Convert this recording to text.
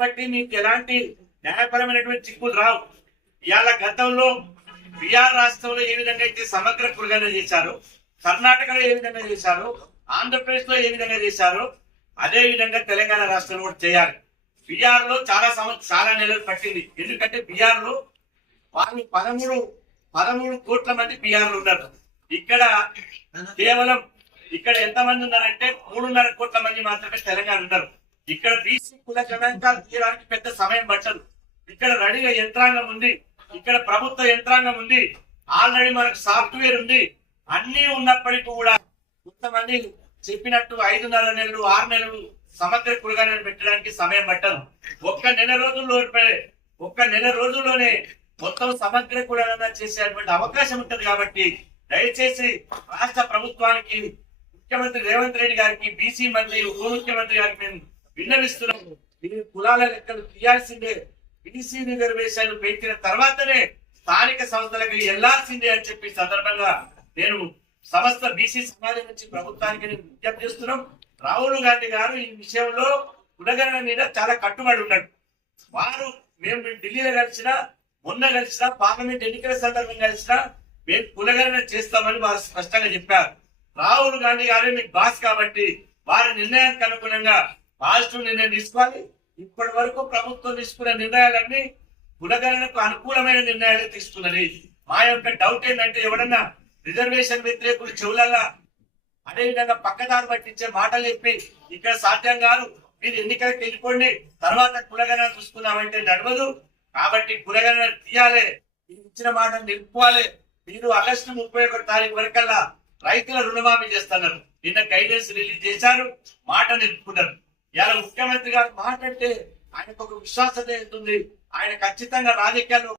కాబట్టి మీకు ఎలాంటి న్యాయపరమైనటువంటి చిక్కులు రావు. ఇవాళ గతంలో బీహార్ రాష్ట్రంలో ఏ విధంగా అయితే సమగ్ర కులగణన చేశారు, కర్ణాటకలో ఏ విధంగా చేశారు, ఆంధ్రప్రదేశ్ లో ఏ విధంగా చేశారు, అదే విధంగా తెలంగాణ రాష్ట్రంలో కూడా చేయాలి. బీహార్ లో చాలా నెలలు పట్టింది. ఎందుకంటే బీహార్ లో వాళ్ళు 13 కోట్ల మంది బీహార్ లో ఉన్నారు. ఇక్కడ కేవలం ఎంతమంది ఉన్నారంటే 3.5 కోట్ల మంది మాత్రమే తెలంగాణ ఉన్నారు. ఇక్కడ బీసీ కుల గణాంకాలు తీయడానికి పెద్ద సమయం పట్టదు. ఇక్కడ రెడీగా యంత్రాంగం ఉంది, ఇక్కడ ప్రభుత్వ యంత్రాంగం ఉంది, ఆల్రెడీ మనకు సాఫ్ట్వేర్ ఉంది. అన్ని ఉన్నప్పటికీ కూడా కొంతమంది చెప్పినట్టు 5.5 నెలలు 6 నెలలు సమగ్ర కులగణన పెట్టడానికి సమయం పట్టదు. ఒక్క నెల రోజుల్లోనే మొత్తం సమగ్ర కులగణన చేసేటువంటి అవకాశం ఉంటుంది. కాబట్టి దయచేసి రాష్ట్ర ప్రభుత్వానికి, ముఖ్యమంత్రి రేవంత్ రెడ్డి గారికి, బీసీ మంత్రి ఉప ముఖ్యమంత్రి గారికి మేము విన్నవిస్తున్నాం. మీరు కులాల లెక్కలు తీయాల్సిందే. బీసీ రిజర్వేషన్లు పెంచిన తర్వాతనే స్థానిక సంస్థలకు వెళ్లాల్సిందే అని చెప్పి సందర్భంగా నేను సమస్త బీసీ సమాజం నుంచి ప్రభుత్వానికి విజ్ఞప్తి చేస్తున్నాం. రాహుల్ గాంధీ గారు ఈ విషయంలో కులగణన మీద చాలా కట్టుబడి ఉన్నాడు. మేము ఢిల్లీలో మొన్న కలిసిన పార్లమెంట్ ఎన్నికల సందర్భంగా కలిసినా మేము కులగణన చేస్తామని వారు స్పష్టంగా చెప్పారు. రాహుల్ గాంధీ గారే మీకు బాస్ కాబట్టి వారి నిర్ణయానికి అనుగుణంగా పాజిటివ్ నిర్ణయం తీసుకోవాలి. ఇప్పటి వరకు ప్రభుత్వం తీసుకున్న నిర్ణయాలన్నీ కులగణనకు అనుకూలమైన నిర్ణయాలు తీసుకున్నది. మా యొక్క డౌట్ ఏంటంటే ఎవడన్నా రిజర్వేషన్ వ్యతిరేకులు చెవులల్లా అదేవిధంగా పక్కదారు పట్టించే మాటలు చెప్పి ఇక్కడ సాధ్యం కాదు, మీరు ఎన్నికలకు వెళ్ళిపోండి తర్వాత కులగణన చూసుకున్నామంటే నడవదు. కాబట్టి కులగణన తీయాలి, మీరు ఇచ్చిన మాటను నిలుపుకోవాలి. మీరు ఆగస్టు 31 తారీఖు వరకల్లా రైతుల రుణమాఫీ చేస్తున్నారు. నిన్న గైడెన్స్ రిలీజ్ చేశారు, మాట నిలుపుకున్నారు. ఇలా ముఖ్యమంత్రి గారు మాట అంటే ఆయనకు ఒక విశ్వాసత ఉంటుంది. ఆయన ఖచ్చితంగా రాజకీయాల్లో